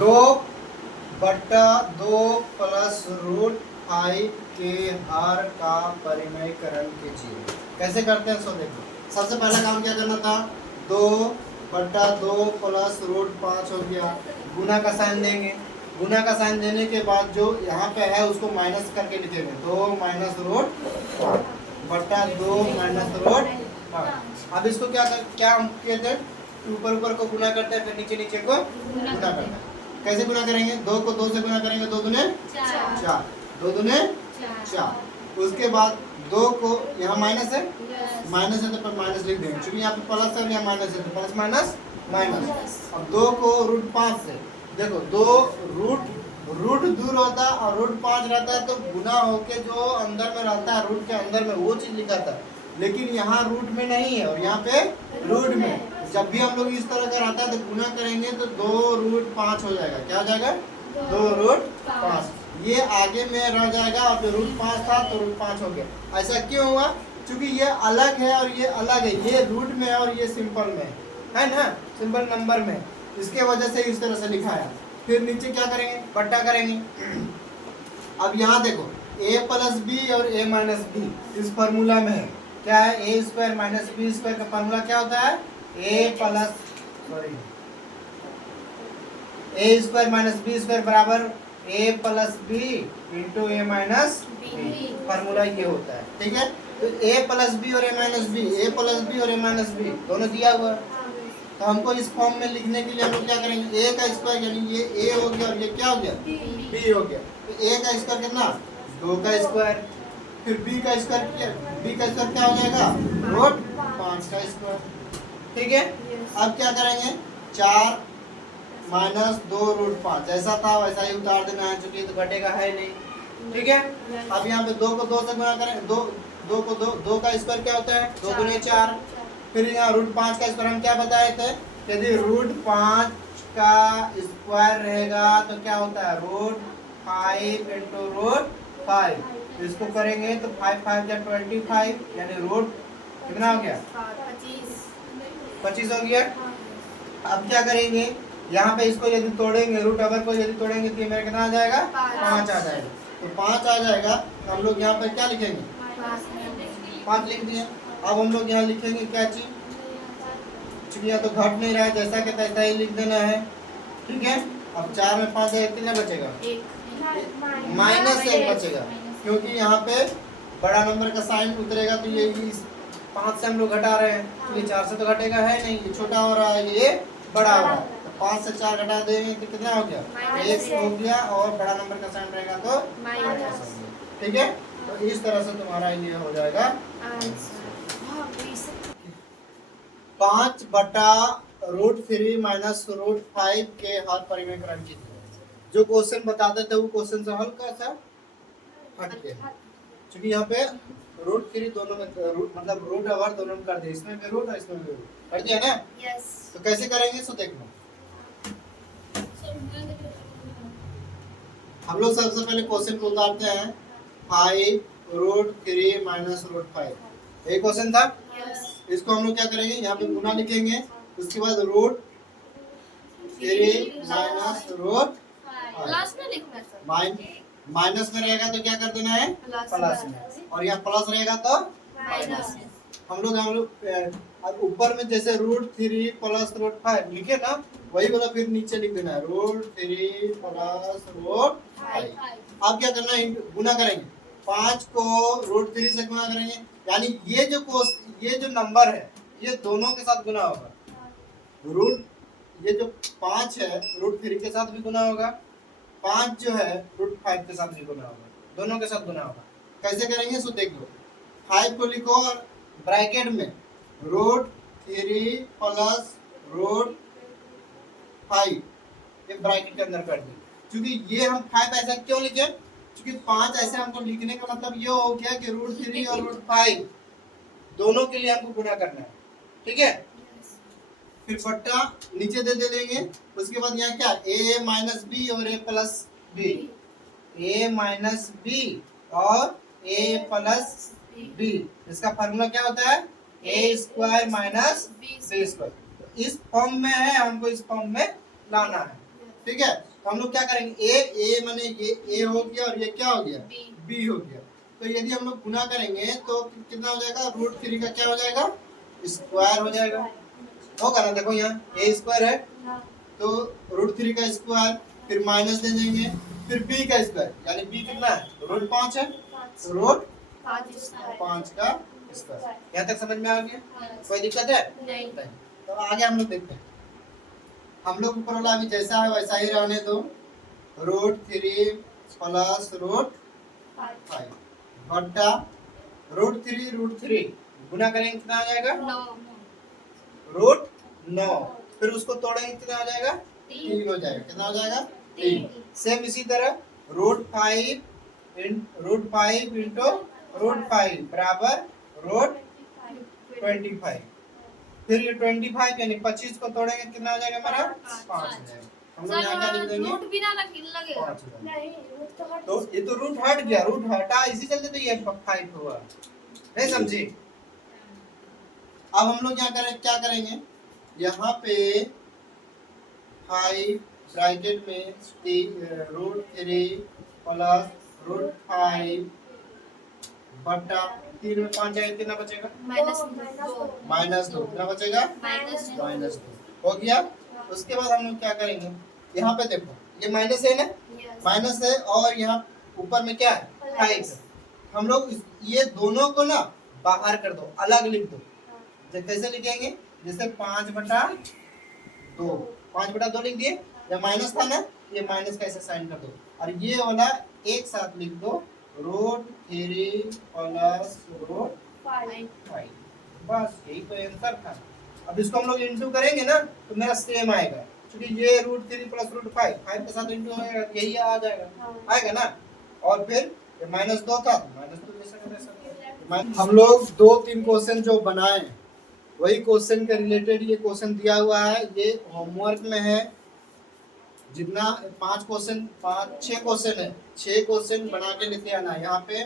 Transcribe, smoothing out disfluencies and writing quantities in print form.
दो बट्टा दो प्लस रूट 5 के हर का परिमेयकरण कीजिए। कैसे करते हैं सो देखो। सबसे पहला काम क्या करना था, 2/2 प्लस रूट 5 हो गया, गुना का साइन देंगे। गुना का साइन देने के बाद जो यहाँ पे है उसको माइनस करके लिखेंगे, 2 माइनस रूट 2 माइनस रूट 5। अब इसको क्या हम कहते हैं, ऊपर ऊपर को गुना करते हैं, फिर नीचे नीचे को गुना करते हैं। कैसे गुना करेंगे, 2 को 2 से गुना करेंगे, 2 दूने 4, 2 दूने 4। उसके बाद 2 को यहाँ माइनस है, माइनस है तो पर माइनस लिख देंगे, क्योंकि यहाँ पे प्लस है और यहाँ माइनस है तो प्लस माइनस माइनस। अब 2 को रूट 5 से, देखो 2 रूट दूर होता है और रूट 5 रहता है तो गुना होके जो अंदर में रहता है रूट के अंदर में वो चीज लिखाता है, लेकिन यहाँ रूट में नहीं है और यहाँ पे रूट में। जब भी हम लोग इस तरह का रहता है तो गुना करेंगे तो 2 रूट 5 हो जाएगा। क्या हो जाएगा, 2 रूट 5। ये आगे में रह जाएगा और जो रूट 5 था तो रूट 5 हो गया। ऐसा क्यों हुआ, क्योंकि ये अलग है और ये अलग है, ये रूट में है और ये सिंपल में है ना, सिंपल नंबर में, इसके वजह से इस तरह से लिखा है। फिर नीचे क्या करेंगे, बट्टा करेंगे। अब यहाँ देखो a प्लस बी और a माइनस बी इस फार्मूला में है। क्या है, a square minus B square का फार्मूला क्या होता है, a square minus B square बराबर a plus B into A minus B. Formula ये होता है, ठीक है। तो a प्लस बी और a minus B, a plus B और a माइनस बी दोनों दिया हुआ है। तो हमको इस फॉर्म में लिखने के लिए हम लोग क्या करेंगे, a का स्क्वायर यानी ये a हो गया और ये क्या हो गया, b हो गया। तो a का स्क्वायर कितना, 2 का स्क्वायर, फिर b का स्क्वायर क्या हो जाएगा, रूट 5 का स्क्वायर, ठीक है। अब क्या करेंगे, 4 माइनस 2 रूट 5 जैसा था वैसा ही उतार देना है, चूंकि तो घटेगा है नहीं, ठीक है। अब यहाँ पे 2 को 2 से गुणा करें, 2 को 2 का स्क्वायर क्या होता है, 2 गुने 4। फिर यहाँ रूट 5 का स्क्वायर हम क्या बताए थे, यदि रूट 5 का स्क्वायर रहेगा तो क्या होता है, रूट 5 इंटू रूट 5। इसको करेंगे तो 5 5 या 25 यानी रूट कितना हो गया, 25 हो गया। अब क्या करेंगे, यहाँ पे इसको यदि तोड़ेंगे, रूट अवर को यदि तोड़ेंगे तो ये मेरा कितना आ जाएगा, 5 आ जाएगा। तो 5 आ जाएगा तो हम लोग यहाँ पे क्या लिखेंगे, 5 लिख दिए। अब हम लोग यहाँ लिखेंगे क्या चीज, चूंकि यहाँ तो घट नहीं रहा है, जैसा कि तैसा ही लिख देना है, ठीक है। अब 4 में 5 है, कितना बचेगा, -1 बचेगा, क्योंकि यहाँ पे बड़ा नंबर का साइन उतरेगा तो ये 5 से हम लोग घटा रहे हैं, तो ये 4 से तो घटेगा है नहीं, ये छोटा हो रहा है ये बड़ा हो रहा है। तो 5 से 4 घटा देंगे तो कितना हो गया, 1 हो गया, और बड़ा नंबर का साइन रहेगा तो माइनस, ठीक है। तो इस तरह से तुम्हारा ये हो जाएगा 5/√3 माइनस √5 के हर परिमेयकरण की। जो क्वेश्चन बताते थे वो क्वेश्चन से हल कैसा हट के, क्योंकि यहाँ पे √3 दोनों में मतलब रूट अवर दोनों में कर दिया, इसमें भी रूट और इसमें भी रूट कर दिया ना। तो कैसे करेंगे सो देखो। हम लोग सबसे पहले क्वेश्चन को उतारते हैं, 5√3 माइनस √5, यही क्वेश्चन था। इसको हम लोग क्या करेंगे, यहाँ पे गुना लिखेंगे, उसके बाद √3 माइनस √5, माइनस में रहेगा तो क्या कर देना है, प्लस में, और यहाँ प्लस रहेगा तो माइनस। हम लोग अब ऊपर में जैसे √3 प्लस √5 लिखे ना, वही वाला फिर नीचे लिख देना है, √3 प्लस √5। अब क्या करना है, गुना करेंगे, 5 को √3 से गुना करेंगे, यानी ये जो नंबर है ये दोनों के साथ गुना होगा। ये जो 5 है √3 के साथ भी गुना होगा, 5 जो है √5 के साथ भी गुना होगा, दोनों के साथ गुना होगा। कैसे करेंगे सो देख लो, 5 को लिखो और ब्रैकेट में √3 प्लस √5 ये ब्रैकेट के अंदर कर दी। क्योंकि ये हम 5 ऐसा क्यों लिखे, क्योंकि 5 ऐसे हमको लिखने का मतलब ये हो गया कि √3 और √5 दोनों के लिए हमको गुना करना है, ठीक है। फिर बट्टा नीचे दे देंगे, उसके बाद यहाँ क्या, a माइनस बी और a plus B, a minus B और a प्लस बी, इसका फार्मूला क्या होता है, a square minus B square. इस फॉर्म में है, हमको इस फॉर्म में लाना है, ठीक है। तो हम लोग क्या करेंगे, ए माने ये ए हो गया और ये क्या हो गया, बी बी हो गया। तो यदि हम लोग गुना करेंगे तो कितना हो जाएगा, रूट 3 का क्या हो जाएगा, स्क्वायर हो जाएगा। होगा ना, देखो यहाँ ए स्क्वायर है तो रूट 3 का स्क्वायर, फिर माइनस दे देंगे, फिर बी का स्क्वायर, यानी बी कितना है, रूट 5 है, तो रूट 5 का स्क्वायर। यहाँ तक समझ में आ गया, कोई दिक्कत है नहीं। तो आगे हम लोग देखते हैं। हम लोग ऊपर वाला अभी जैसा है वैसा ही रहने दो, रूट 3 प्लस रूट 5 बट्टा रूट 3 गुना करेंगे कितना आ जाएगा, रूट 9, फिर उसको तोड़ेंगे कितना आ जाएगा, 3 हो जाएगा, कितना हो जाएगा 3। सेम इसी तरह रूट 5 इंटू रूट 5 बराबर रूट 25, फिर ये 25 यानी 25 को तोड़ेंगे कितना आ जाएगा हमारा, 5 हो जाएगा। हम लोग यहाँ क्या लिख देंगे, रूट भी ना लगेगा। 5 हो जाएगा। तो ये तो रूट हट गया, रूट हटा इसी चलते तो ये 5 हुआ, नहीं समझी। अब हम लोग यहाँ करें, क्या करेंगे, यहाँ पे 5 ब्रैकेट में रूट 3 प्लस रूट 5 बट्टा 3 में 5 जाएगा कितना बचेगा, -2 कितना बचेगा, -2 हो गया। उसके बाद हम लोग क्या करेंगे, यहाँ पे देखो ये माइनस है ना, माइनस है और यहाँ ऊपर में क्या है, 5 है। हम लोग ये दोनों को ना बाहर कर दो, अलग लिख दो। कैसे लिखेंगे, जैसे 5/2, 5/2 लिख दिए, जब माइनस था ना ये माइनस का ऐसे साइन कर दो, और ये वाला एक साथ लिख दो, रूट 3 प्लस रूट 5, बस यही तो आंसर था। अब इसको हम लोग इंटू करेंगे ना तो मेरा सेम आएगा, क्योंकि ये रूट 3 प्लस रूट 5 के साथ इंटू होगा, यही आ जाएगा, आएगा ना। और फिर -2 था, -2 जैसा का वैसा। हम लोग 2-3 क्वेश्चन जो बनाए वही क्वेश्चन के रिलेटेड ये क्वेश्चन दिया हुआ है, ये होमवर्क में है। जितना 5 क्वेश्चन 6 क्वेश्चन है, 6 क्वेश्चन बना के लेते आना। यहाँ पे